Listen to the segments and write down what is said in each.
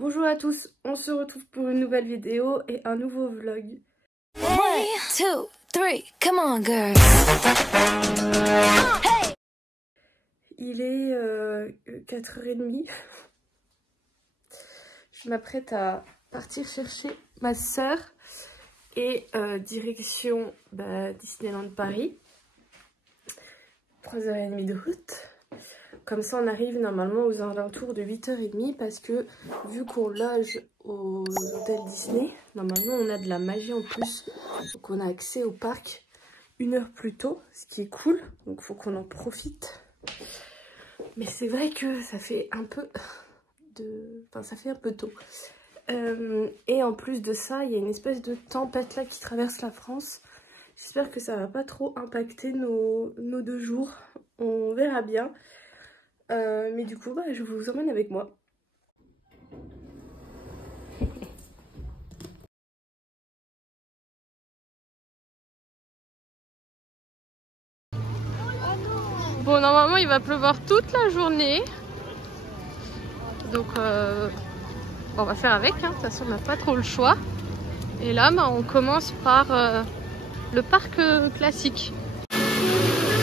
Bonjour à tous, on se retrouve pour une nouvelle vidéo et un nouveau vlog. 1, 2, 3, come on girl. Hey. Il est 4h30. Je m'apprête à partir chercher ma soeur et direction Disneyland Paris. 3h30 de route. Comme ça on arrive normalement aux alentours de 8h30 parce que vu qu'on loge au hôtel Disney, normalement on a de la magie en plus. Donc on a accès au parc 1 heure plus tôt, ce qui est cool. Donc faut qu'on en profite. Mais c'est vrai que ça fait un peu ça fait un peu tôt. Et en plus de ça, il y a une espèce de tempête là qui traverse la France. J'espère que ça va pas trop impacter nos 2 jours. On verra bien. Mais du coup, je vous emmène avec moi. Bon, normalement, il va pleuvoir toute la journée. Donc, on va faire avec. De toute façon, on n'a pas trop le choix. Et là, on commence par le parc classique.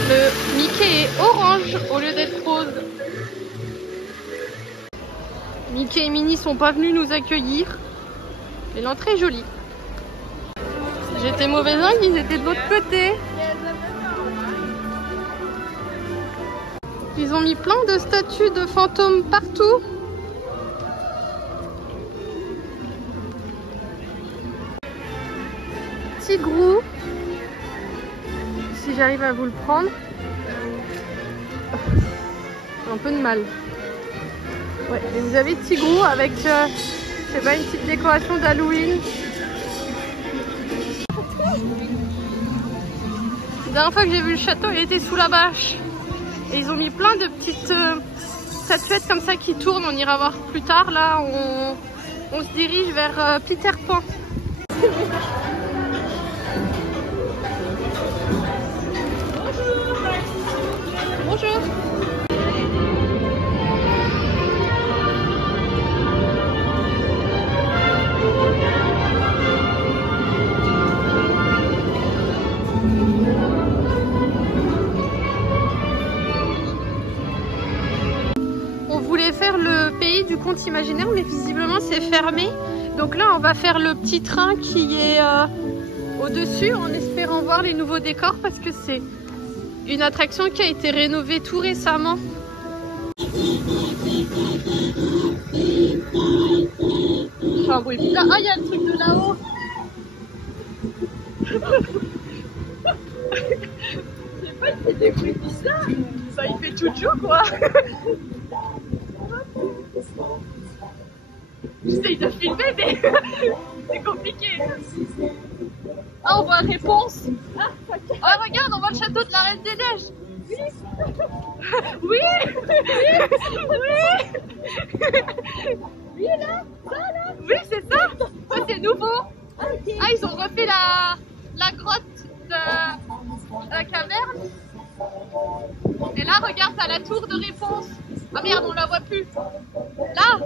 Le Mickey est orange au lieu d'être rose. Mickey et Minnie sont pas venus nous accueillir. Et l'entrée est jolie. J'étais mauvais angle, ils étaient de l'autre côté. Ils ont mis plein de statues de fantômes partout. Tigrou. Si j'arrive à vous le prendre. J'ai un peu de mal. Ouais, et vous avez Tigrou avec, je sais pas, une petite décoration d'Halloween. La dernière fois que j'ai vu le château, il était sous la bâche. Et ils ont mis plein de petites statuettes comme ça qui tournent. On ira voir plus tard. Là, on se dirige vers Peter Pan. Bonjour. On voulait faire le pays du conte imaginaire, mais visiblement c'est fermé. Donc là, on va faire le petit train qui est au-dessus en espérant voir les nouveaux décors parce que c'est une attraction qui a été rénovée tout récemment. Ah oui, putain. Ah, il y a le truc de là-haut. Je sais pas, il fait des bruits bizarres. Ça, il fait chouchou, quoi. J'essaye de filmer, mais c'est compliqué. Ah, on voit réponse. Ah, regarde, on voit le château de la Reine des Neiges. Oui. Oui. Oui, là. Ça, là. Oui, c'est ça. Ça, c'est nouveau. Okay. Ah, ils ont refait la grotte de la caverne. Et là, regarde, t'as la tour de réponse. Ah merde, on la voit plus. Là.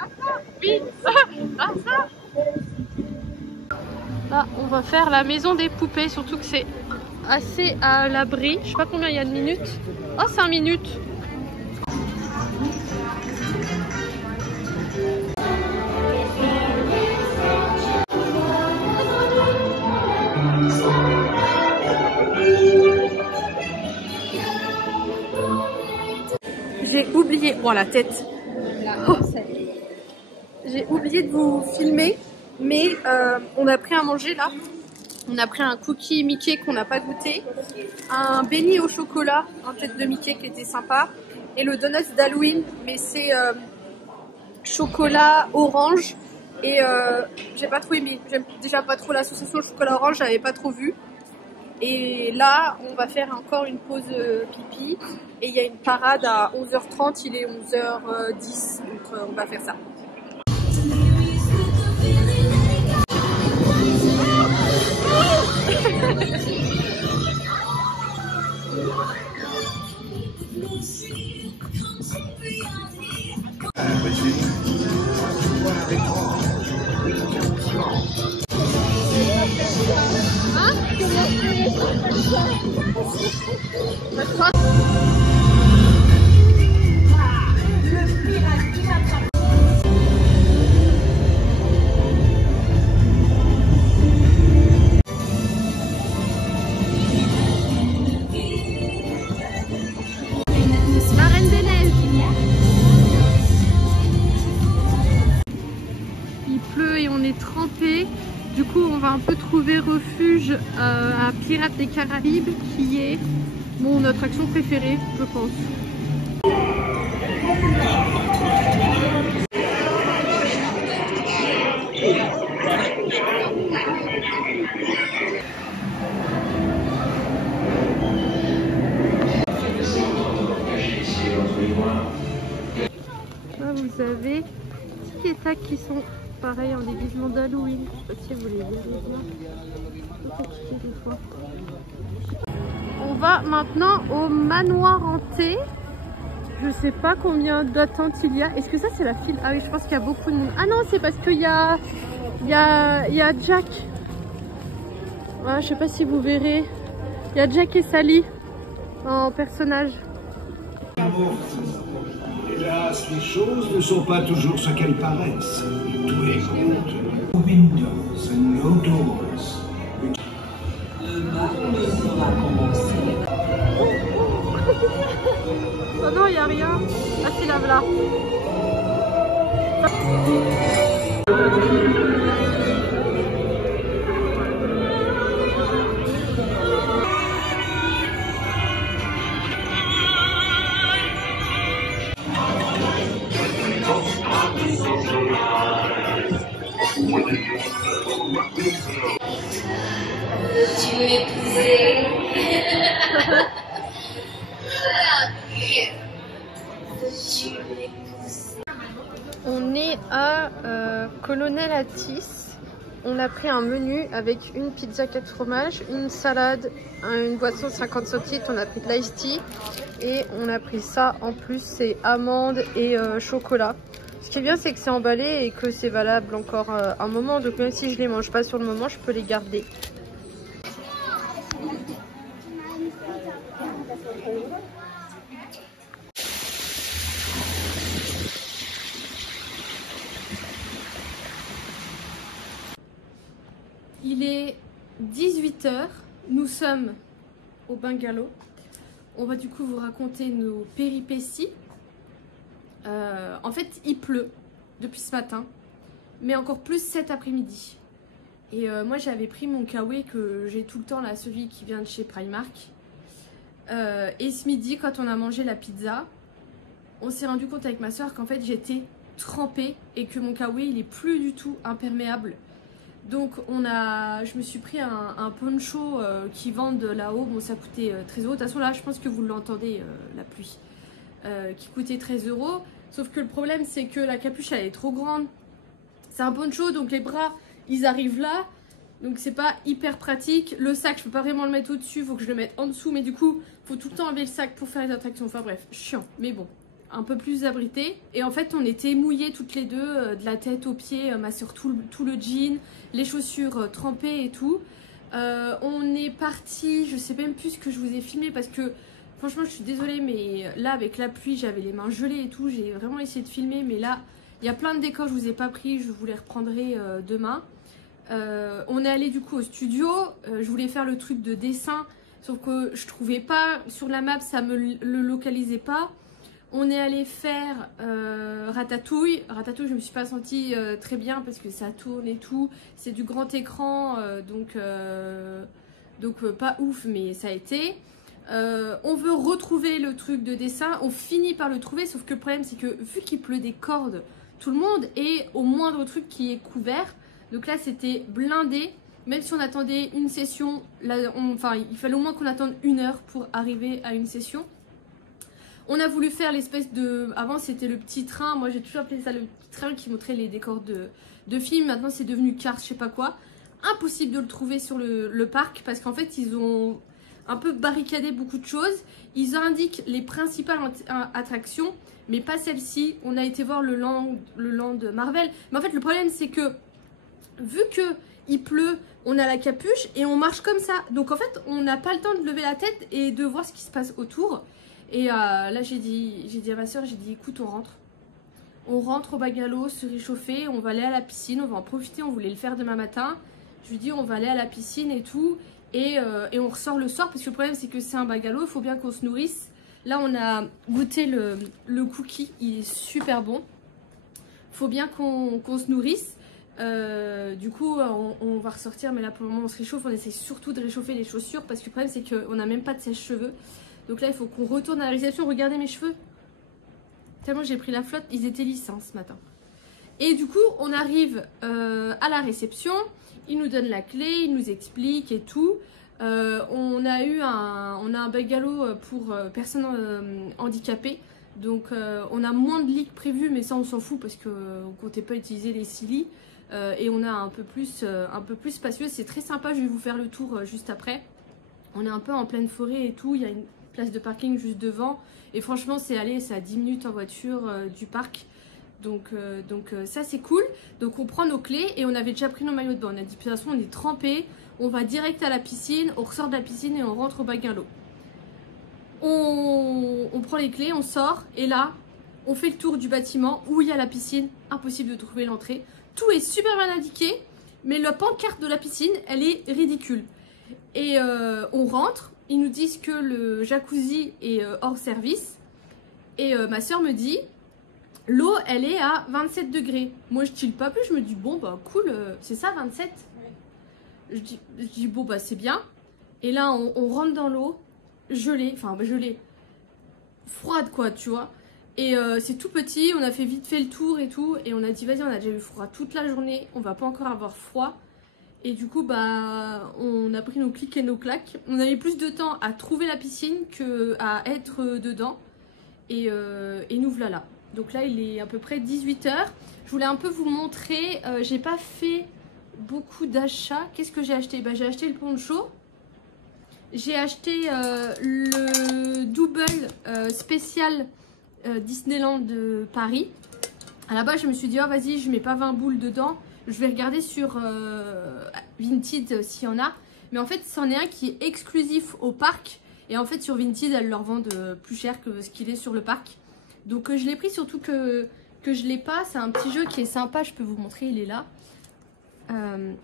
Ah, ça. Oui. Ah, ça. Là, on va faire la maison des poupées, surtout que c'est assez à l'abri. Je sais pas combien il y a de minutes. Oh, 5 minutes. J'ai oublié... Oh, la tête. Oh. J'ai oublié de vous filmer. Mais on a pris à manger là. On a pris un cookie Mickey qu'on n'a pas goûté, un béni au chocolat, en tête de Mickey qui était sympa, et le donut d'Halloween, mais c'est chocolat orange. Et j'ai pas trop aimé. J'aime déjà pas trop l'association chocolat orange, j'avais pas trop vu. Et là, on va faire encore une pause pipi. Et il y a une parade à 11h30, il est 11h10, donc on va faire ça. Trempé. Du coup on va un peu trouver refuge à Pirates des Caraïbes qui est mon attraction préférée je pense. Là vous avez des tacs qui sont pareil en déguisement d'Halloween. Je sais pas si vous les verrez bien. On va maintenant au manoir hanté. Je sais pas combien d'attentes il y a. Est-ce que ça c'est la file? Ah oui, je pense qu'il y a beaucoup de monde. Ah non, c'est parce qu'il y a Jack. Ouais, je sais pas si vous verrez. Il y a Jack et Sally en personnage. Hélas, les choses ne sont pas toujours ce qu'elles paraissent. Tout est compte. Windows and no doors. Le bal ne sera commencé. Oh non, il n'y a rien. Ah, c'est là, là. Tu m'épousais. On est à Colonel Atis. On a pris un menu avec une pizza 4 fromages, une salade, une boisson 50 centilitres. On a pris de l'ice tea et on a pris ça en plus, c'est amandes et chocolat. Ce qui est bien, c'est que c'est emballé et que c'est valable encore un moment. Donc même si je les mange pas sur le moment, je peux les garder. Il est 18 h, nous sommes au bungalow. On va du coup vous raconter nos péripéties. En fait, il pleut depuis ce matin, mais encore plus cet après-midi. Et moi, j'avais pris mon kawaii que j'ai tout le temps là, celui qui vient de chez Primark. Et ce midi, quand on a mangé la pizza, on s'est rendu compte avec ma soeur qu'en fait, j'étais trempée et que mon kawaii, il est plus du tout imperméable. Donc je me suis pris un poncho qui vendent là-haut. Bon, ça coûtait 13 €. De toute façon, là, je pense que vous l'entendez, la pluie. Qui coûtait 13 €. Sauf que le problème, c'est que la capuche, elle est trop grande. C'est un poncho, donc les bras, ils arrivent là. Donc c'est pas hyper pratique. Le sac, je peux pas vraiment le mettre au-dessus. Faut que je le mette en dessous. Mais du coup, faut tout le temps enlever le sac pour faire les attractions. Enfin bref, chiant. Mais bon, un peu plus abrité. Et en fait, on était mouillées toutes les deux, de la tête aux pieds. Ma soeur, tout le jean, les chaussures trempées et tout. On est parti, je sais même plus ce que je vous ai filmé parce que franchement je suis désolée, mais là avec la pluie j'avais les mains gelées et tout. J'ai vraiment essayé de filmer, mais là il y a plein de décors, je vous ai pas pris, je vous les reprendrai demain. On est allé du coup au studio, je voulais faire le truc de dessin, sauf que je trouvais pas sur la map, ça me le localisait pas. On est allé faire Ratatouille. Ratatouille, je me suis pas sentie très bien parce que ça tourne et tout. C'est du grand écran, donc pas ouf, mais ça a été. On veut retrouver le truc de dessin. On finit par le trouver, sauf que le problème, c'est que vu qu'il pleut des cordes, tout le monde est au moindre truc qui est couvert. Donc là, c'était blindé. Même si on attendait une session, là, il fallait au moins qu'on attende 1 heure pour arriver à une session. On a voulu faire l'espèce de... Avant, c'était le petit train. Moi, j'ai toujours appelé ça le petit train qui montrait les décors de films. Maintenant, c'est devenu Cars, je sais pas quoi. Impossible de le trouver sur le parc parce qu'en fait, ils ont un peu barricadé beaucoup de choses. Ils indiquent les principales attractions, mais pas celle-ci. On a été voir le land Marvel. Mais en fait, le problème, c'est que vu que il pleut, on a la capuche et on marche comme ça. Donc en fait, on n'a pas le temps de lever la tête et de voir ce qui se passe autour. Et là, j'ai dit à ma soeur, j'ai dit, écoute, on rentre. On rentre au bungalow, se réchauffer, on va aller à la piscine, on va en profiter, on voulait le faire demain matin. Je lui dis, on va aller à la piscine et tout. Et on ressort le soir, parce que le problème, c'est que c'est un bungalow, il faut bien qu'on se nourrisse. Là, on a goûté le cookie, il est super bon. Il faut bien qu'on se nourrisse. Du coup on va ressortir, mais là pour le moment on se réchauffe. On essaie surtout de réchauffer les chaussures parce que le problème c'est qu'on n'a même pas de sèche-cheveux. Donc là il faut qu'on retourne à la réception. Regardez mes cheveux, tellement j'ai pris la flotte, ils étaient lisses ce matin. Et du coup on arrive à la réception, ils nous donnent la clé, ils nous expliquent et tout. On a un bungalow pour personnes handicapées. Donc on a moins de lits que prévu, mais ça on s'en fout parce qu'on ne comptait pas utiliser les 6 lits. Et on a un peu plus spacieux, c'est très sympa. Je vais vous faire le tour juste après. On est un peu en pleine forêt et tout, il y a une place de parking juste devant. Et franchement c'est à 10 minutes en voiture du parc. Donc ça c'est cool. Donc on prend nos clés et on avait déjà pris nos maillots de bain. On a dit de toute façon on est trempés, on va direct à la piscine, on ressort de la piscine et on rentre au bungalow. On prend les clés, on sort et là on fait le tour du bâtiment où il y a la piscine. Impossible de trouver l'entrée. Tout est super bien indiqué, mais la pancarte de la piscine, elle est ridicule. Et on rentre, ils nous disent que le jacuzzi est hors service. Et ma soeur me dit, l'eau, elle est à 27 degrés. Moi, je chill pas plus, je me dis, bon, bah cool, c'est ça, 27 ? Je dis bon, bah c'est bien. Et là, on rentre dans l'eau, gelée, froide quoi, tu vois. Et c'est tout petit, on a fait vite fait le tour et tout. Et on a dit vas-y, on a déjà eu froid toute la journée, on va pas encore avoir froid. Et du coup bah on a pris nos clics et nos claques. On a mis plus de temps à trouver la piscine qu'à être dedans. Et nous voilà là. Donc là il est à peu près 18 h. Je voulais un peu vous montrer, j'ai pas fait beaucoup d'achats. Qu'est-ce que j'ai acheté? Bah j'ai acheté le poncho. J'ai acheté le double spécial Disneyland de Paris. À la base je me suis dit oh vas-y je mets pas 20 boules dedans, je vais regarder sur Vinted s'il y en a, mais en fait c'en est un qui est exclusif au parc et en fait sur Vinted elles le revendent plus cher que ce qu'il est sur le parc. Donc je l'ai pris, surtout que je l'ai pas. C'est un petit jeu qui est sympa, je peux vous montrer, il est là.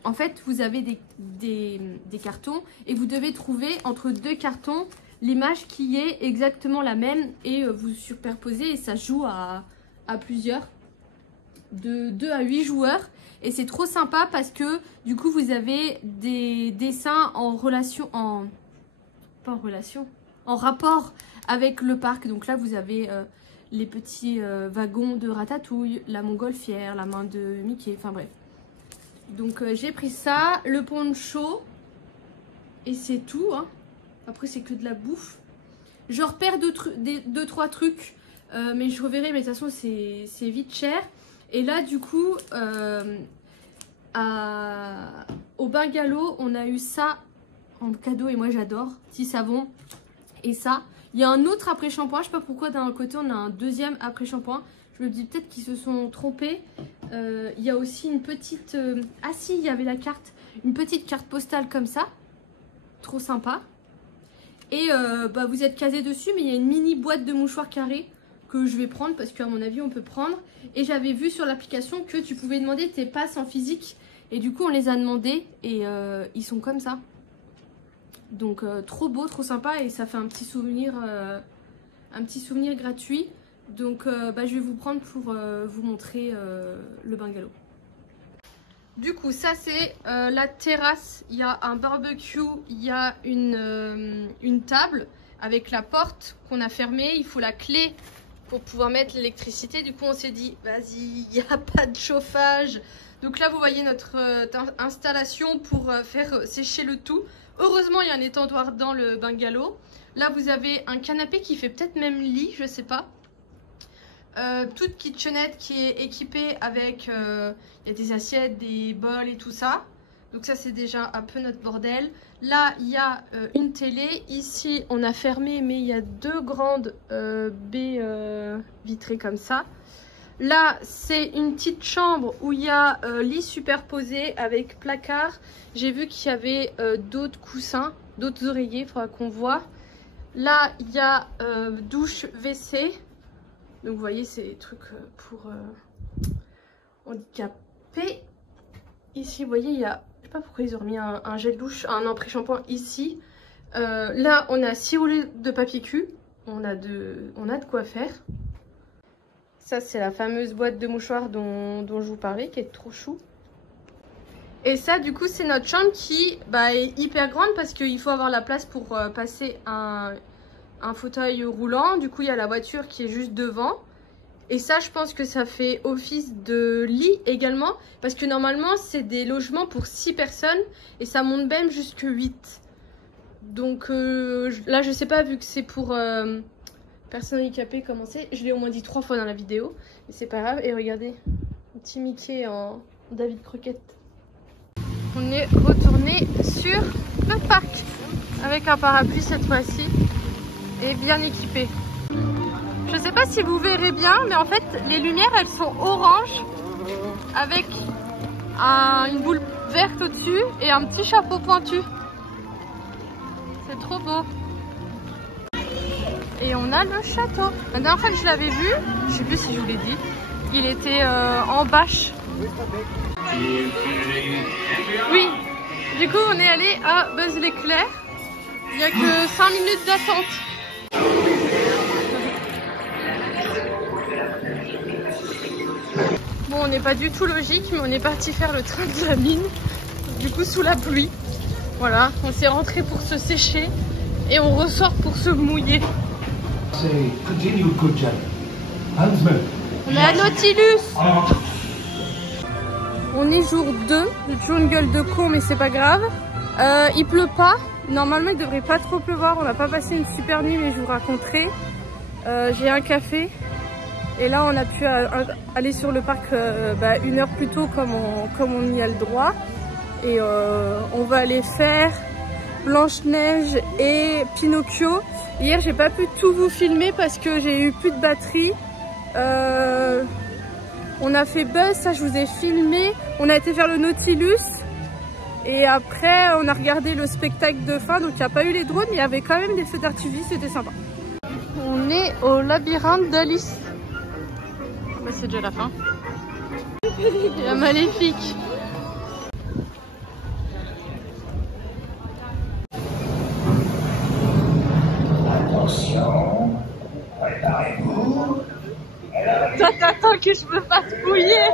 En fait vous avez des cartons et vous devez trouver entre deux cartons l'image qui est exactement la même et vous superposez et ça joue à plusieurs, de 2 à 8 joueurs. Et c'est trop sympa parce que du coup vous avez des dessins en relation, en rapport avec le parc. Donc là vous avez les petits wagons de Ratatouille, la montgolfière, la main de Mickey, enfin bref. Donc j'ai pris ça, le poncho et c'est tout hein. Après c'est que de la bouffe. Je repère 2-3 trucs mais je reverrai, mais de toute façon c'est vite cher. Et là du coup au bungalow on a eu ça en cadeau et moi j'adore, petit savon et ça. Il y a un autre après-shampoing, je sais pas pourquoi d'un côté on a un deuxième après-shampoing. Je me dis peut-être qu'ils se sont trompés. Il y a aussi une petite... Ah si, il y avait la carte. Une petite carte postale comme ça. Trop sympa. Et bah, vous êtes casé dessus, mais il y a une mini boîte de mouchoirs carrés que je vais prendre parce qu'à mon avis on peut prendre. Et j'avais vu sur l'application que tu pouvais demander tes passes en physique. Et du coup on les a demandés et ils sont comme ça. Donc trop beau, trop sympa et ça fait un petit souvenir gratuit. Donc bah, je vais vous prendre pour vous montrer le bungalow. Du coup ça c'est la terrasse, il y a un barbecue, il y a une table avec la porte qu'on a fermée, il faut la clé pour pouvoir mettre l'électricité. Du coup on s'est dit vas-y, il n'y a pas de chauffage. Donc là vous voyez notre installation pour faire sécher le tout. Heureusement il y a un étendoir dans le bungalow. Là vous avez un canapé qui fait peut-être même lit, je sais pas. Toute kitchenette qui est équipée avec il y a des assiettes, des bols et tout ça. Donc ça c'est déjà un peu notre bordel. Là il y a une télé. Ici on a fermé mais il y a deux grandes baies vitrées comme ça. Là, c'est une petite chambre où il y a lit superposé avec placard. J'ai vu qu'il y avait d'autres coussins, d'autres oreillers, il faudra qu'on voit. Là, il y a douche WC. Donc, vous voyez, c'est des trucs pour handicapés. Ici, vous voyez, il y a... Je sais pas pourquoi ils ont remis un gel douche, un pré-shampoing ici. Là, on a 6 roulets de papier cul. On a de quoi faire. Ça, c'est la fameuse boîte de mouchoirs dont je vous parlais, qui est trop chou. Et ça, du coup, c'est notre chambre qui est hyper grande parce qu'il faut avoir la place pour passer un fauteuil roulant. Du coup, il y a la voiture qui est juste devant. Et ça, je pense que ça fait office de lit également. Parce que normalement, c'est des logements pour 6 personnes. Et ça monte même jusque 8. Donc là, je sais pas, vu que c'est pour personnes handicapées, comment c'est. Je l'ai au moins dit 3 fois dans la vidéo. Mais c'est pas grave. Et regardez, un petit Mickey en David Croquette. On est retourné sur le parc. Avec un parapluie cette fois-ci. Et bien équipé. Je sais pas si vous verrez bien, mais en fait, les lumières, elles sont oranges. Avec une boule verte au-dessus et un petit chapeau pointu. C'est trop beau. Et on a le château. La dernière fois que je l'avais vu, je sais plus si je vous l'ai dit, il était en bâche. Oui. Du coup, on est allé à Buzz l'éclair. Il n'y a que 5 minutes d'attente. Bon, on n'est pas du tout logique, mais on est parti faire le train de la mine. Du coup, sous la pluie. Voilà, on s'est rentré pour se sécher et on ressort pour se mouiller. On est à Nautilus. On est jour 2. J'ai toujours une gueule de con, mais c'est pas grave. Il pleut pas. Normalement, il devrait pas trop pleuvoir. On n'a pas passé une super nuit, mais je vous raconterai. J'ai un café. Et là, on a pu aller sur le parc 1 heure plus tôt, comme on y a le droit. Et on va aller faire Blanche-Neige et Pinocchio. Hier, j'ai pas pu tout vous filmer parce que j'ai eu plus de batterie. On a fait Buzz, ça je vous ai filmé. On a été faire le Nautilus. Et après, on a regardé le spectacle de fin. Donc, il n'y a pas eu les drones, mais il y avait quand même des feux d'artifice. C'était sympa. On est au labyrinthe d'Alice. Bah, c'est déjà la fin. Il y a Maléfique. Attention, préparez-vous. Toi, t'attends que je me fasse mouiller.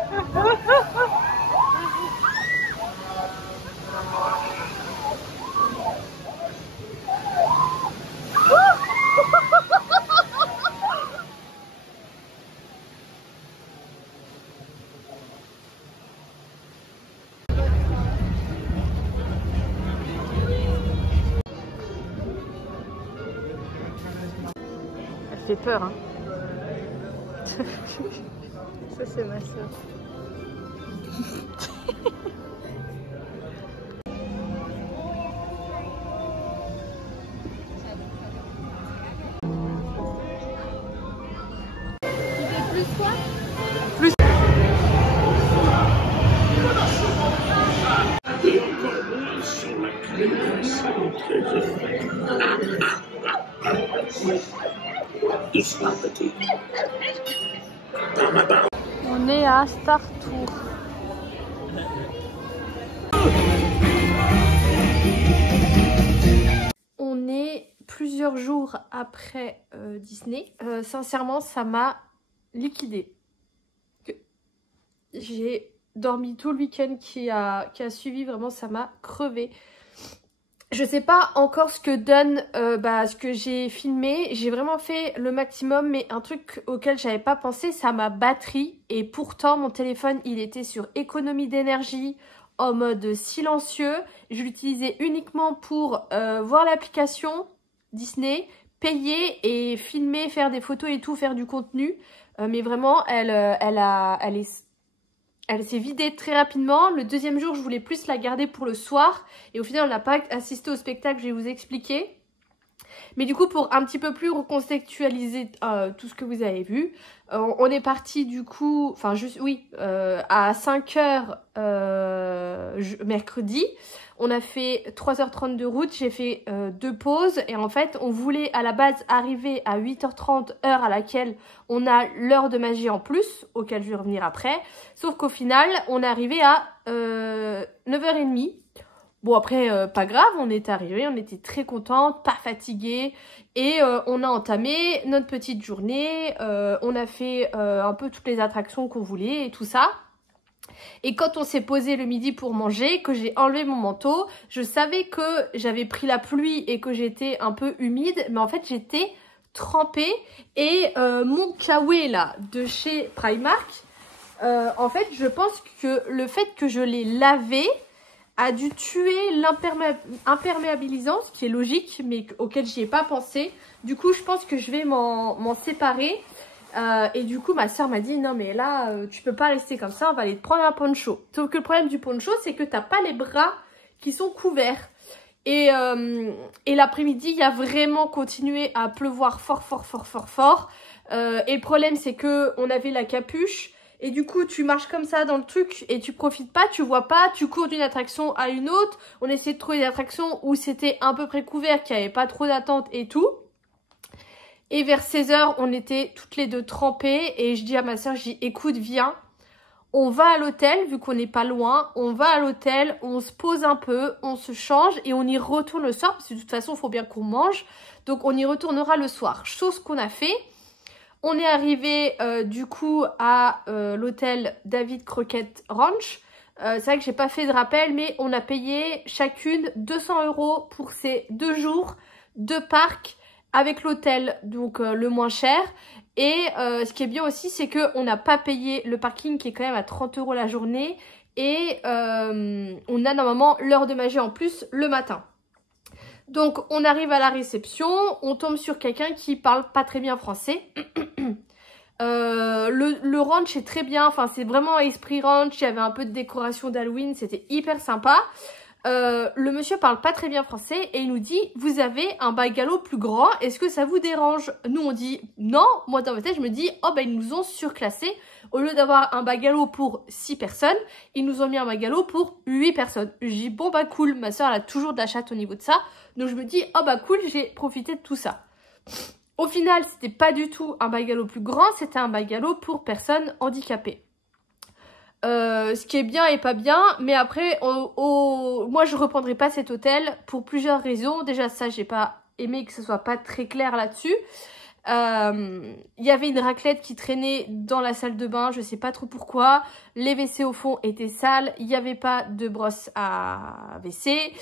Elle fait peur, hein. Ça, c'est ma soeur. Plus quoi? Plus. On est à Star Tour. On est plusieurs jours après Disney. Sincèrement, ça m'a liquidée. J'ai dormi tout le week-end qui a suivi. Vraiment, ça m'a crevé. Je sais pas encore ce que donne ce que j'ai filmé. J'ai vraiment fait le maximum, mais un truc auquel j'avais pas pensé, c'est ma batterie. Et pourtant, mon téléphone, il était sur économie d'énergie, en mode silencieux. Je l'utilisais uniquement pour voir l'application Disney, payer et filmer, faire des photos et tout, faire du contenu. Mais vraiment, elle s'est vidée très rapidement. Le deuxième jour, je voulais plus la garder pour le soir. Et au final, on n'a pas assisté au spectacle, je vais vous expliquer. Mais du coup, pour un petit peu plus recontextualiser tout ce que vous avez vu, on est parti du coup, enfin juste, oui, à 5h mercredi. On a fait 3h30 de route, j'ai fait 2 pauses. Et en fait, on voulait à la base arriver à 8h30, heure à laquelle on a l'heure de magie en plus, auquel je vais revenir après. Sauf qu'au final, on est arrivé à 9h30. Bon après, pas grave, on est arrivé, on était très contente, pas fatiguée. Et on a entamé notre petite journée, on a fait un peu toutes les attractions qu'on voulait et tout ça. Et quand on s'est posé le midi pour manger, que j'ai enlevé mon manteau, je savais que j'avais pris la pluie et que j'étais un peu humide. Mais en fait, j'étais trempée. Et mon kawaii là, de chez Primark, en fait, je pense que le fait que je l'ai lavé a dû tuer l'imperméabilisant, ce qui est logique, mais auquel j'y ai pas pensé. Du coup, je pense que je vais m'en séparer. Et du coup, ma soeur m'a dit, non mais là, tu peux pas rester comme ça, on va aller te prendre un poncho. Sauf que le problème du poncho, c'est que t'as pas les bras qui sont couverts. Et l'après-midi, il a vraiment continué à pleuvoir fort. Et le problème, c'est que on avait la capuche. Et du coup, tu marches comme ça dans le truc et tu profites pas, tu vois pas, tu cours d'une attraction à une autre. On essayait de trouver des attractions où c'était à peu près couvert, qu'il n'y avait pas trop d'attente et tout. Et vers 16h, on était toutes les deux trempées et je dis à ma soeur, je dis écoute, viens, on va à l'hôtel, vu qu'on n'est pas loin, on va à l'hôtel, on se pose un peu, on se change et on y retourne le soir, parce que de toute façon, il faut bien qu'on mange. Donc, on y retournera le soir. Chose qu'on a fait. On est arrivé du coup à l'hôtel David Crockett Ranch. C'est vrai que j'ai pas fait de rappel, mais on a payé chacune 200 € pour ces 2 jours de parc avec l'hôtel, donc le moins cher. Et ce qui est bien aussi, c'est qu'on n'a pas payé le parking qui est quand même à 30 € la journée. Et on a normalement l'heure de magie en plus le matin. Donc on arrive à la réception, on tombe sur quelqu'un qui parle pas très bien français. Le ranch est très bien, enfin c'est vraiment esprit ranch, il y avait un peu de décoration d'Halloween, c'était hyper sympa. Le monsieur parle pas très bien français et il nous dit vous avez un bungalow plus grand, est-ce que ça vous dérange? Nous on dit non, moi dans ma tête je me dis oh ben ils nous ont surclassé, au lieu d'avoir un bungalow pour 6 personnes, ils nous ont mis un bungalow pour 8 personnes. Je dis bon bah cool, ma soeur elle a toujours de la chatte au niveau de ça, donc je me dis oh bah cool, j'ai profité de tout ça. Au final c'était pas du tout un bungalow plus grand, c'était un bungalow pour personnes handicapées. Ce qui est bien et pas bien, mais après moi je reprendrai pas cet hôtel pour plusieurs raisons. Déjà ça j'ai pas aimé que ce soit pas très clair là-dessus. Il y avait une raclette qui traînait dans la salle de bain, je sais pas trop pourquoi. Les WC au fond étaient sales, il n'y avait pas de brosse à WC.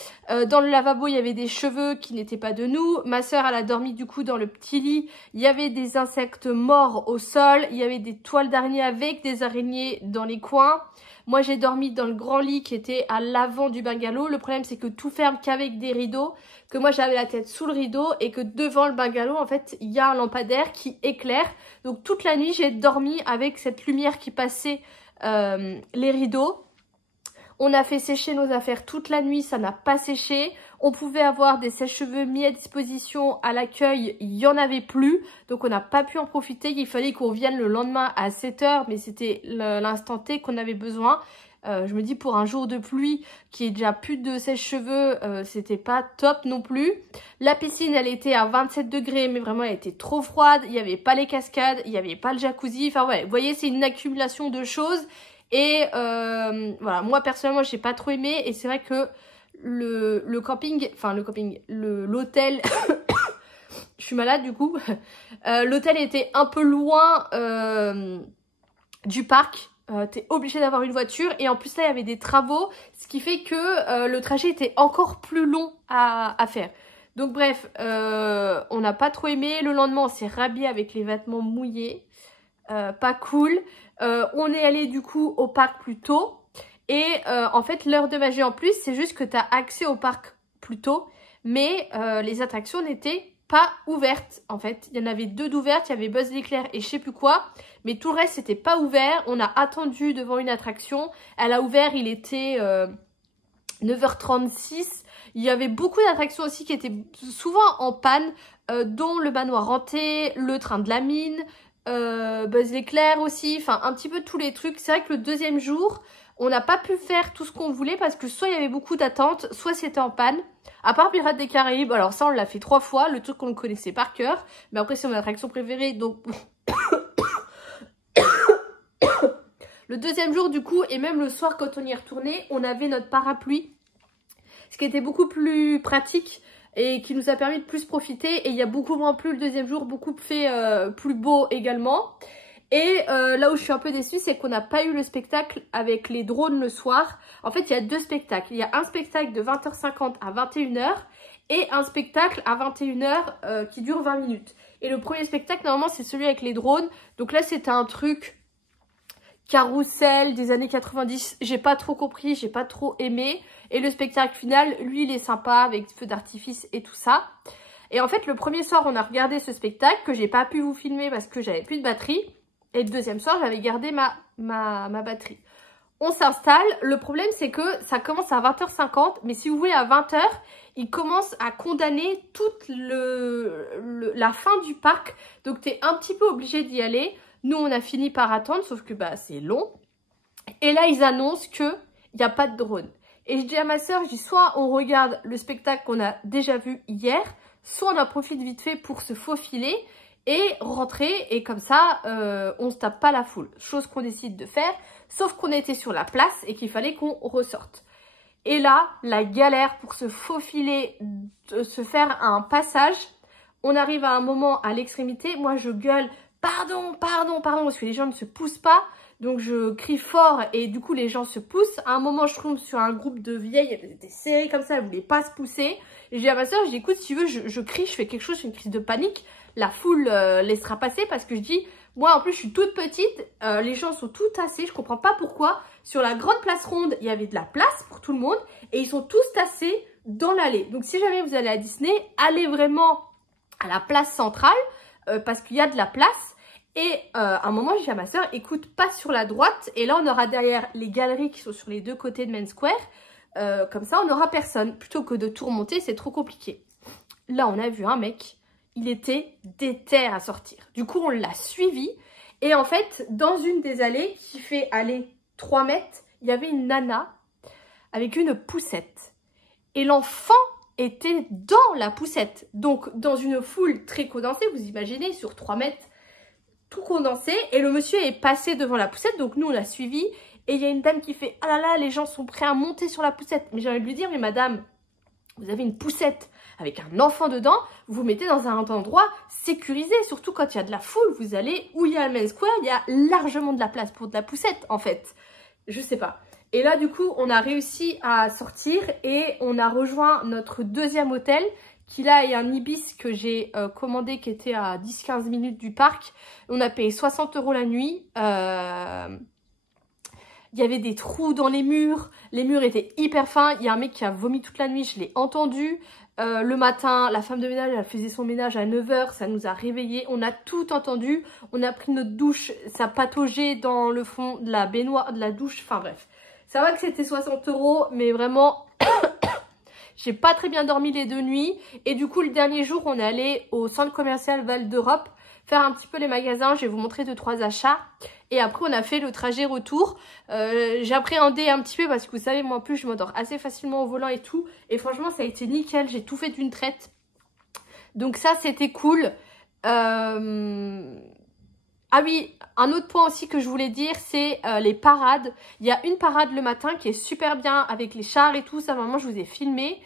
Dans le lavabo il y avait des cheveux qui n'étaient pas de nous. Ma soeur elle a dormi du coup dans le petit lit, il y avait des insectes morts au sol, il y avait des toiles d'araignée avec des araignées dans les coins. Moi j'ai dormi dans le grand lit qui était à l'avant du bungalow. Le problème c'est que tout ferme qu'avec des rideaux, que moi j'avais la tête sous le rideau et que devant le bungalow en fait il y a un lampadaire qui éclaire. Donc toute la nuit j'ai dormi avec cette lumière qui passait les rideaux. On a fait sécher nos affaires toute la nuit, ça n'a pas séché. On pouvait avoir des sèche-cheveux mis à disposition à l'accueil, il n'y en avait plus. Donc on n'a pas pu en profiter, il fallait qu'on vienne le lendemain à 7 h, mais c'était l'instant T qu'on avait besoin. Je me dis pour un jour de pluie qui est déjà plus de sèche-cheveux, c'était pas top non plus. La piscine elle était à 27 degrés mais vraiment elle était trop froide, il n'y avait pas les cascades, il n'y avait pas le jacuzzi, enfin ouais, vous voyez c'est une accumulation de choses. Et voilà, moi personnellement j'ai pas trop aimé et c'est vrai que le camping, enfin l'hôtel, je suis malade du coup, l'hôtel était un peu loin du parc. T'es obligé d'avoir une voiture et en plus là il y avait des travaux, ce qui fait que le trajet était encore plus long à faire. Donc bref, on n'a pas trop aimé. Le lendemain on s'est rhabillé avec les vêtements mouillés, pas cool. On est allé du coup au parc plus tôt et en fait l'heure de magie en plus c'est juste que tu as accès au parc plus tôt, mais les attractions n'étaient pas ouvertes en fait. Il y en avait 2 d'ouvertes, il y avait Buzz l'éclair et je sais plus quoi, mais tout le reste c'était pas ouvert. On a attendu devant une attraction, elle a ouvert, il était 9h36 Il y avait beaucoup d'attractions aussi qui étaient souvent en panne, dont le manoir hanté, le train de la mine, Buzz l'éclair aussi, enfin un petit peu tous les trucs. C'est vrai que le deuxième jour, on n'a pas pu faire tout ce qu'on voulait parce que soit il y avait beaucoup d'attentes, soit c'était en panne. À part Pirates des Caraïbes, alors ça on l'a fait 3 fois, le truc qu'on le connaissait par cœur. Mais après c'est mon attraction préférée, donc... Le deuxième jour du coup, et même le soir quand on y est retourné, on avait notre parapluie. Ce qui était beaucoup plus pratique et qui nous a permis de plus profiter. Et il y a beaucoup moins plu le deuxième jour, beaucoup plus beau également. Et là où je suis un peu déçue, c'est qu'on n'a pas eu le spectacle avec les drones le soir. En fait, il y a 2 spectacles. Il y a un spectacle de 20h50 à 21h et un spectacle à 21h qui dure 20 minutes. Et le premier spectacle, normalement, c'est celui avec les drones. Donc là, c'était un truc carrousel des années 90. J'ai pas trop compris, j'ai pas trop aimé. Et le spectacle final, lui, il est sympa avec feux d'artifice et tout ça. Et en fait, le premier soir, on a regardé ce spectacle que j'ai pas pu vous filmer parce que j'avais plus de batterie. Et le deuxième soir, j'avais gardé ma batterie. On s'installe. Le problème, c'est que ça commence à 20h50. Mais si vous voulez, à 20h, il commence à condamner toute la fin du parc. Donc, tu es un petit peu obligé d'y aller. Nous, on a fini par attendre, sauf que bah, c'est long. Et là, ils annoncent qu'il n'y a pas de drone. Et je dis à ma soeur, je dis soit on regarde le spectacle qu'on a déjà vu hier, soit on en profite vite fait pour se faufiler et rentrer. Et comme ça, on se tape pas la foule. Chose qu'on décide de faire, sauf qu'on était sur la place et qu'il fallait qu'on ressorte. Et là, la galère pour se faufiler, se faire un passage. On arrive à un moment à l'extrémité. Moi, je gueule. Pardon, pardon, pardon, parce que les gens ne se poussent pas. Donc je crie fort et du coup les gens se poussent. À un moment je tombe sur un groupe de vieilles, elles étaient serrées comme ça, elles ne voulaient pas se pousser. Et je dis à ma soeur, je dis écoute, si tu veux, je crie, je fais quelque chose, je fais une crise de panique. La foule laissera passer parce que je dis, moi en plus je suis toute petite, les gens sont tout tassés, je comprends pas pourquoi. Sur la grande place ronde, il y avait de la place pour tout le monde et ils sont tous tassés dans l'allée. Donc si jamais vous allez à Disney, allez vraiment à la place centrale. Parce qu'il y a de la place. Et à un moment, j'ai dit à ma soeur, écoute, passe sur la droite. Et là, on aura derrière les galeries qui sont sur les 2 côtés de Main Square. Comme ça, on n'aura personne. Plutôt que de tout remonter, c'est trop compliqué. Là, on a vu un mec. Il était déter à sortir. Du coup, on l'a suivi. Et en fait, dans une des allées qui fait aller 3 mètres, il y avait une nana avec une poussette. Et l'enfant était dans la poussette. Donc, dans une foule très condensée, vous imaginez, sur 3 mètres, tout condensé. Et le monsieur est passé devant la poussette. Donc, nous, on l'a suivi. Et il y a une dame qui fait « Ah là là, les gens sont prêts à monter sur la poussette. » Mais j'ai envie de lui dire « Mais madame, vous avez une poussette avec un enfant dedans. Vous vous mettez dans un endroit sécurisé. Surtout quand il y a de la foule. Vous allez où il y a le Main Square. Il y a largement de la place pour de la poussette, en fait. Je sais pas. Et là, du coup, on a réussi à sortir et on a rejoint notre deuxième hôtel qui là est un Ibis que j'ai commandé qui était à 10-15 minutes du parc. On a payé 60 € la nuit. Il y avait des trous dans les murs étaient hyper fins. Il y a un mec qui a vomi toute la nuit, je l'ai entendu. Le matin, la femme de ménage, elle faisait son ménage à 9 h, ça nous a réveillés. On a tout entendu. On a pris notre douche, ça pataugeait dans le fond de la baignoire, de la douche. Enfin bref. Ça va que c'était 60 €, mais vraiment, j'ai pas très bien dormi les 2 nuits. Et du coup, le dernier jour, on est allé au centre commercial Val d'Europe faire un petit peu les magasins. Je vais vous montrer 2-3 achats. Et après, on a fait le trajet retour. J'appréhendais un petit peu parce que vous savez, moi en plus, je m'endors assez facilement au volant et tout. Et franchement, ça a été nickel. J'ai tout fait d'une traite. Donc ça, c'était cool. Ah oui, un autre point aussi que je voulais dire, c'est les parades. Il y a une parade le matin qui est super bien avec les chars et tout. Ça, vraiment, je vous ai filmé.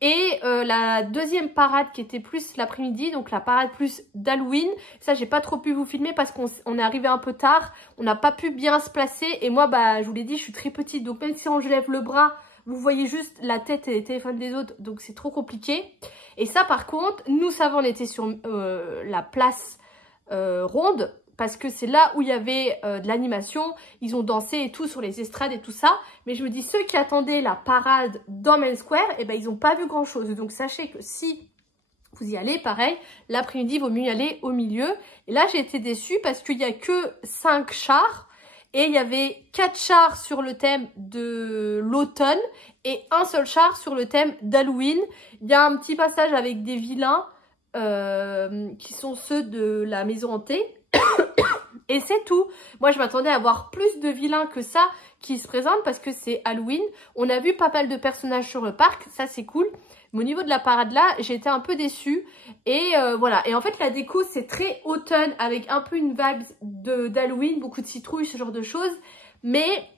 Et la deuxième parade qui était plus l'après-midi, donc la parade plus d'Halloween. Ça, j'ai pas trop pu vous filmer parce qu'on est arrivé un peu tard. On n'a pas pu bien se placer. Et moi, bah, je vous l'ai dit, je suis très petite. Donc même si je lève le bras, vous voyez juste la tête et les téléphones des autres. Donc c'est trop compliqué. Et ça, par contre, nous, ça va, on était sur la place ronde. Parce que c'est là où il y avait de l'animation, ils ont dansé et tout sur les estrades et tout ça. Mais je me dis, ceux qui attendaient la parade dans Main Square, eh ben, ils n'ont pas vu grand chose. Donc sachez que si vous y allez, pareil, l'après-midi, il vaut mieux y aller au milieu. Et là, j'ai été déçue parce qu'il n'y a que 5 chars. Et il y avait 4 chars sur le thème de l'automne et un seul char sur le thème d'Halloween. Il y a un petit passage avec des vilains qui sont ceux de la maison hantée. Et c'est tout. Moi, je m'attendais à voir plus de vilains que ça qui se présentent parce que c'est Halloween. On a vu pas mal de personnages sur le parc, ça c'est cool. Mais au niveau de la parade là, j'ai été un peu déçue. Et voilà. Et en fait, la déco, c'est très automne avec un peu une vibe d'Halloween, beaucoup de citrouilles, ce genre de choses. Mais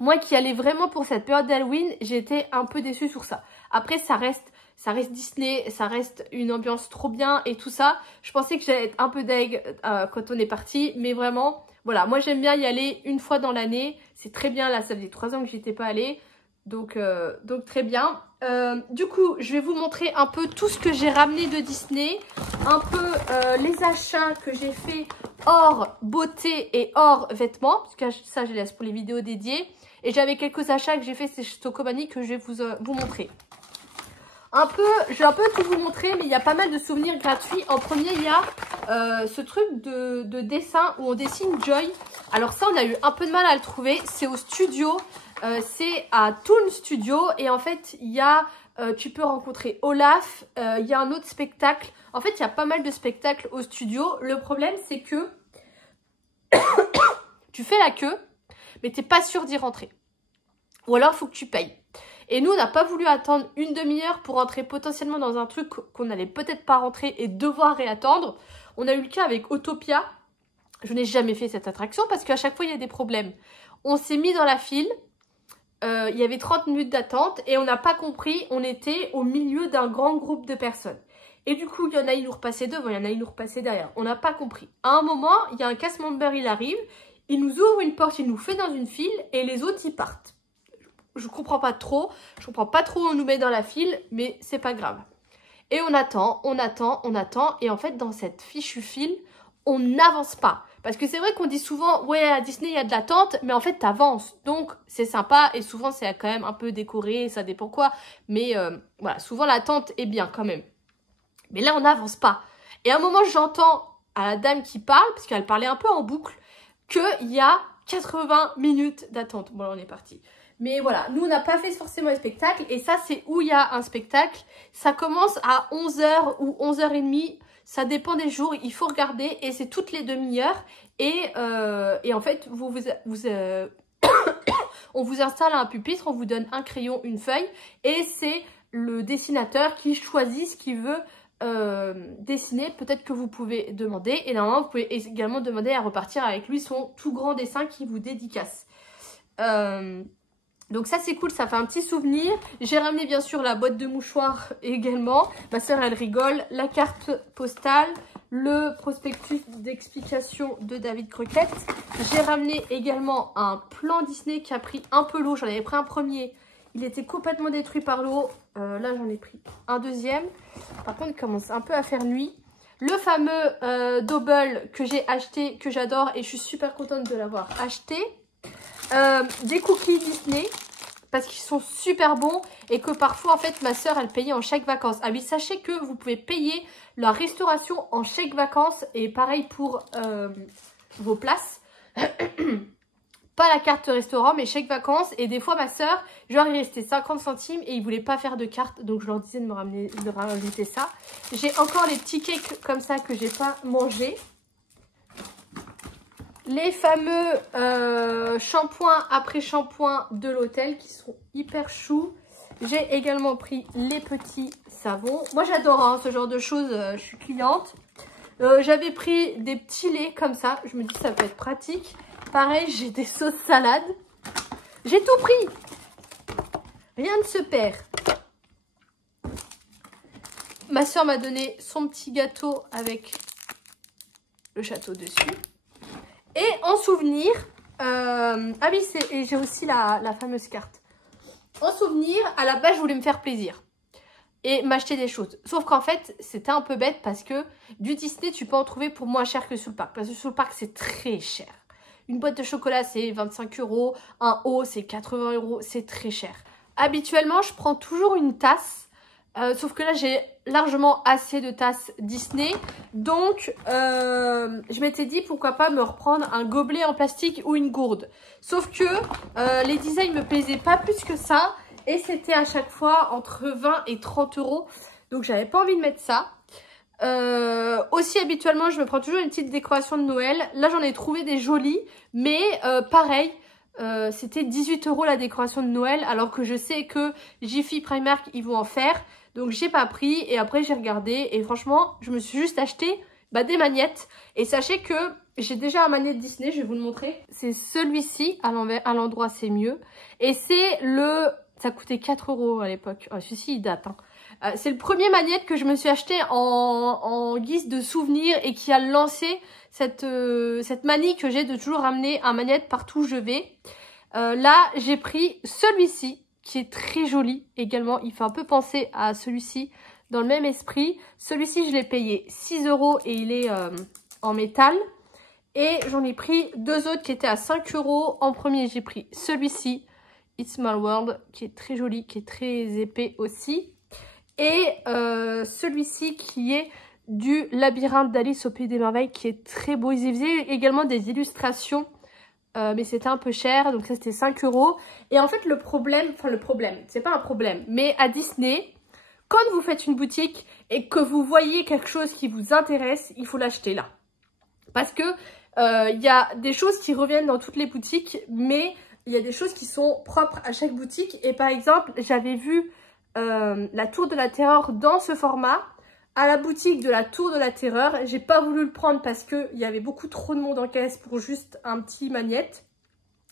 moi qui allais vraiment pour cette période d'Halloween, j'ai été un peu déçue sur ça. Après, ça reste Disney, ça reste une ambiance trop bien et tout ça. Je pensais que j'allais être un peu deg quand on est parti, mais vraiment, voilà, moi j'aime bien y aller une fois dans l'année. C'est très bien, là ça faisait 3 ans que j'y étais pas allée, donc très bien. Du coup, je vais vous montrer un peu tout ce que j'ai ramené de Disney, un peu les achats que j'ai fait hors beauté et hors vêtements, parce que ça je laisse pour les vidéos dédiées. Et j'avais quelques achats que j'ai fait chez Stocomanie que je vais vous montrer. Je vais un peu tout vous montrer, mais il y a pas mal de souvenirs gratuits. En premier, il y a ce truc de dessin où on dessine Joy. Alors ça, on a eu un peu de mal à le trouver. C'est au studio, c'est à Toon Studio. Et en fait, il y a, tu peux rencontrer Olaf, il y a un autre spectacle. En fait, il y a pas mal de spectacles au studio. Le problème, c'est que tu fais la queue, mais t'es pas sûr d'y rentrer. Ou alors, il faut que tu payes. Et nous, on n'a pas voulu attendre une demi-heure pour rentrer potentiellement dans un truc qu'on n'allait peut-être pas rentrer et devoir réattendre. On a eu le cas avec Autopia. Je n'ai jamais fait cette attraction parce qu'à chaque fois, il y a des problèmes. On s'est mis dans la file. Il y avait 30 minutes d'attente et on n'a pas compris. On était au milieu d'un grand groupe de personnes. Et du coup, il y en a, ils nous repassaient devant, il y en a, ils nous repassaient derrière. On n'a pas compris. À un moment, il y a un cast member, il arrive. Il nous ouvre une porte, il nous fait dans une file et les autres, ils partent. Je comprends pas trop. Je comprends pas trop où on nous met dans la file, mais c'est pas grave. Et on attend. Et en fait, dans cette fichue file, on n'avance pas. Parce que c'est vrai qu'on dit souvent, ouais, à Disney, il y a de l'attente, mais en fait, t'avances. Donc, c'est sympa. Et souvent, c'est quand même un peu décoré, ça dépend quoi. Mais voilà, souvent, l'attente est bien quand même. Mais là, on n'avance pas. Et à un moment, j'entends à la dame qui parle, parce qu'elle parlait un peu en boucle, qu'il y a 80 minutes d'attente. Bon, là, on est parti. Mais voilà, nous on n'a pas fait forcément un spectacle et ça c'est où il y a un spectacle. Ça commence à 11h ou 11h30, ça dépend des jours, il faut regarder et c'est toutes les demi-heures. Et en fait, on vous installe un pupitre, on vous donne un crayon, une feuille et c'est le dessinateur qui choisit ce qu'il veut dessiner. Peut-être que vous pouvez demander et normalement vous pouvez également demander à repartir avec lui son tout grand dessin qui vous dédicace. Donc ça c'est cool, ça fait un petit souvenir. J'ai ramené bien sûr la boîte de mouchoirs également. Ma soeur elle rigole. La carte postale, le prospectus d'explication de David Croquette. J'ai ramené également un plan Disney qui a pris un peu l'eau. J'en avais pris un premier, il était complètement détruit par l'eau. Là j'en ai pris un deuxième. Par contre il commence un peu à faire nuit. Le fameux double que j'ai acheté, que j'adore et je suis super contente de l'avoir acheté. Des cookies Disney parce qu'ils sont super bons et que parfois en fait ma soeur elle payait en chèque vacances. Ah oui, sachez que vous pouvez payer la restauration en chèque vacances et pareil pour vos places. Pas la carte restaurant mais chèque vacances. Et des fois ma soeur, genre il restait 50 centimes et il voulait pas faire de carte, donc je leur disais de me rajouter ça. J'ai encore les petits cakes comme ça que j'ai pas mangé. Les fameux shampoings après shampoing de l'hôtel qui sont hyper choux. J'ai également pris les petits savons. Moi j'adore hein, ce genre de choses, je suis cliente. J'avais pris des petits laits comme ça, je me dis ça peut être pratique. Pareil, j'ai des sauces salades. J'ai tout pris. Rien ne se perd. Ma soeur m'a donné son petit gâteau avec le château dessus. Et en souvenir, ah oui, j'ai aussi la fameuse carte. En souvenir, à la base, je voulais me faire plaisir et m'acheter des choses. Sauf qu'en fait, c'était un peu bête parce que du Disney, tu peux en trouver pour moins cher que sous le parc. Parce que sous le parc, c'est très cher. Une boîte de chocolat, c'est 25 €. Un haut, c'est 80 €. C'est très cher. Habituellement, je prends toujours une tasse Sauf que là, j'ai largement assez de tasses Disney. Donc, je m'étais dit pourquoi pas me reprendre un gobelet en plastique ou une gourde. Sauf que les designs me plaisaient pas plus que ça. Et c'était à chaque fois entre 20 et 30 euros. Donc, j'avais pas envie de mettre ça. Aussi, habituellement, je me prends toujours une petite décoration de Noël. Là, j'en ai trouvé des jolies. Mais pareil, c'était 18 euros la décoration de Noël. Alors que je sais que Jiffy, Primark, ils vont en faire. Donc j'ai pas pris et après j'ai regardé et franchement je me suis juste acheté des magnettes. Et sachez que j'ai déjà un magnète Disney, je vais vous le montrer. C'est celui-ci, à l'endroit c'est mieux. Et c'est le... ça coûtait 4 euros à l'époque. Oh, celui-ci il date. Hein. C'est le premier magnète que je me suis acheté en guise de souvenir et qui a lancé cette manie que j'ai de toujours ramener un magnète partout où je vais. Là j'ai pris celui-ci, qui est très joli également. Il fait un peu penser à celui-ci dans le même esprit. Celui-ci, je l'ai payé 6 euros et il est en métal. Et j'en ai pris deux autres qui étaient à 5 euros. En premier, j'ai pris celui-ci, It's Small World, qui est très joli, qui est très épais aussi. Et celui-ci qui est du labyrinthe d'Alice au Pays des Merveilles, qui est très beau. Ils faisaient également des illustrations. Mais c'était un peu cher, donc ça c'était 5 euros. Et en fait le problème, c'est pas un problème, mais à Disney, quand vous faites une boutique et que vous voyez quelque chose qui vous intéresse, il faut l'acheter là. Parce que il y a des choses qui reviennent dans toutes les boutiques, mais il y a des choses qui sont propres à chaque boutique. Et par exemple, j'avais vu la Tour de la Terreur dans ce format. À la boutique de la Tour de la Terreur, j'ai pas voulu le prendre parce qu'il y avait beaucoup trop de monde en caisse pour juste un petit magnète.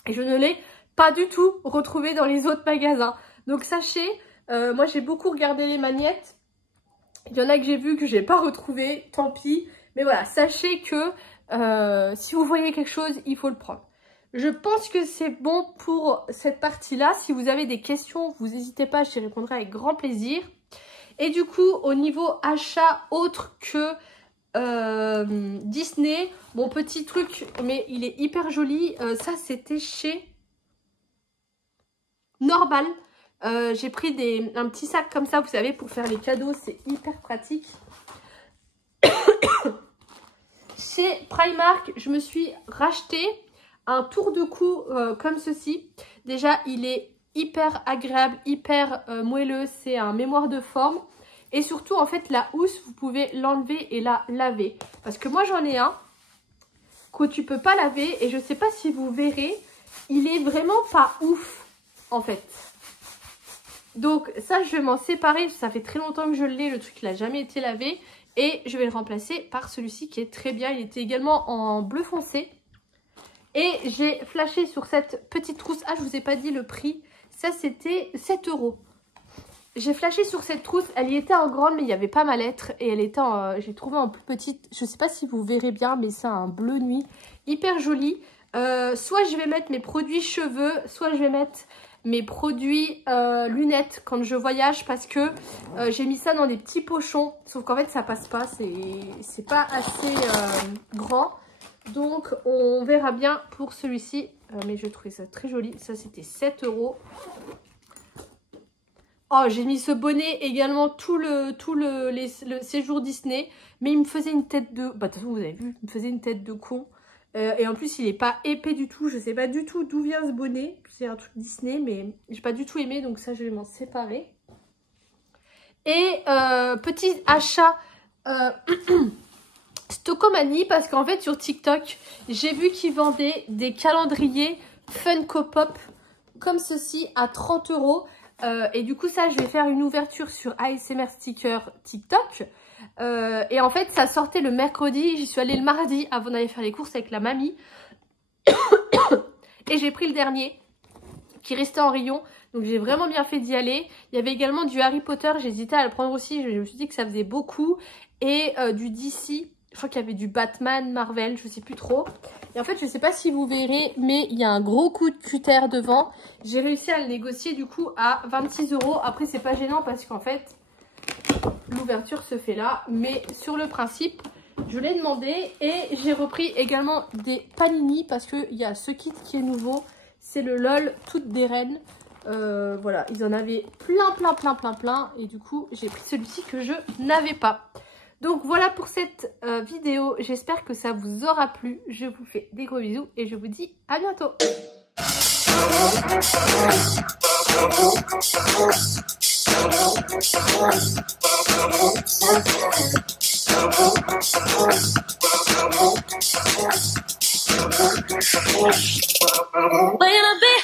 Et je ne l'ai pas du tout retrouvé dans les autres magasins. Donc sachez, moi j'ai beaucoup regardé les magnettes. Il y en a que j'ai vu que j'ai pas retrouvé, tant pis. Mais voilà, sachez que si vous voyez quelque chose, il faut le prendre. Je pense que c'est bon pour cette partie-là. Si vous avez des questions, vous n'hésitez pas, j'y répondrai avec grand plaisir. Et du coup, au niveau achat autre que Disney, mon petit truc, mais il est hyper joli. Ça, c'était chez Normal. J'ai pris un petit sac comme ça, vous savez, pour faire les cadeaux. C'est hyper pratique. Chez Primark, je me suis racheté un tour de cou comme ceci. Déjà, il est hyper agréable, hyper moelleux, c'est un mémoire de forme. Et surtout, en fait, la housse, vous pouvez l'enlever et la laver. Parce que moi, j'en ai un que tu peux pas laver. Et je sais pas si vous verrez, il est vraiment pas ouf, en fait. Donc ça, je vais m'en séparer. Ça fait très longtemps que je l'ai, le truc, il n'a jamais été lavé. Et je vais le remplacer par celui-ci qui est très bien. Il était également en bleu foncé. Et j'ai flashé sur cette petite trousse. Ah, je vous ai pas dit le prix. Ça, c'était 7 euros. J'ai flashé sur cette trousse. Elle y était en grande, mais il n'y avait pas ma lettre. Et elle était j'ai trouvé en plus petite. Je ne sais pas si vous verrez bien, mais c'est un bleu nuit. Hyper joli. Soit je vais mettre mes produits cheveux, soit je vais mettre mes produits lunettes quand je voyage. Parce que j'ai mis ça dans des petits pochons. Sauf qu'en fait, ça passe pas. C'est pas assez grand. Donc, on verra bien pour celui-ci. Mais je trouvais ça très joli. Ça, c'était 7 euros. Oh, j'ai mis ce bonnet également tout le séjour Disney. Mais il me faisait une tête de... Bah, de toute façon, vous avez vu, il me faisait une tête de con. Et en plus, il n'est pas épais du tout. Je ne sais pas du tout d'où vient ce bonnet. C'est un truc Disney, mais j'ai pas du tout aimé. Donc ça, je vais m'en séparer. Et petit achat... Stockomanie, parce qu'en fait sur TikTok j'ai vu qu'ils vendaient des calendriers Funko Pop comme ceci à 30 euros. Et du coup ça je vais faire une ouverture sur ASMR Sticker TikTok. Et en fait ça sortait le mercredi, j'y suis allée le mardi avant d'aller faire les courses avec la mamie. Et j'ai pris le dernier qui restait en rayon. Donc j'ai vraiment bien fait d'y aller. Il y avait également du Harry Potter, j'hésitais à le prendre aussi. Je me suis dit que ça faisait beaucoup. Et du DC. Je crois qu'il y avait du Batman, Marvel, je sais plus trop. Et en fait, je sais pas si vous verrez, mais il y a un gros coup de cutter devant. J'ai réussi à le négocier du coup à 26 euros. Après, c'est pas gênant parce qu'en fait, l'ouverture se fait là. Mais sur le principe, je l'ai demandé. Et j'ai repris également des panini parce qu'il y a ce kit qui est nouveau. C'est le LOL Toutes des Reines. Voilà, ils en avaient plein. Et du coup, j'ai pris celui-ci que je n'avais pas. Donc voilà pour cette vidéo. J'espère que ça vous aura plu. Je vous fais des gros bisous et je vous dis à bientôt. When a bit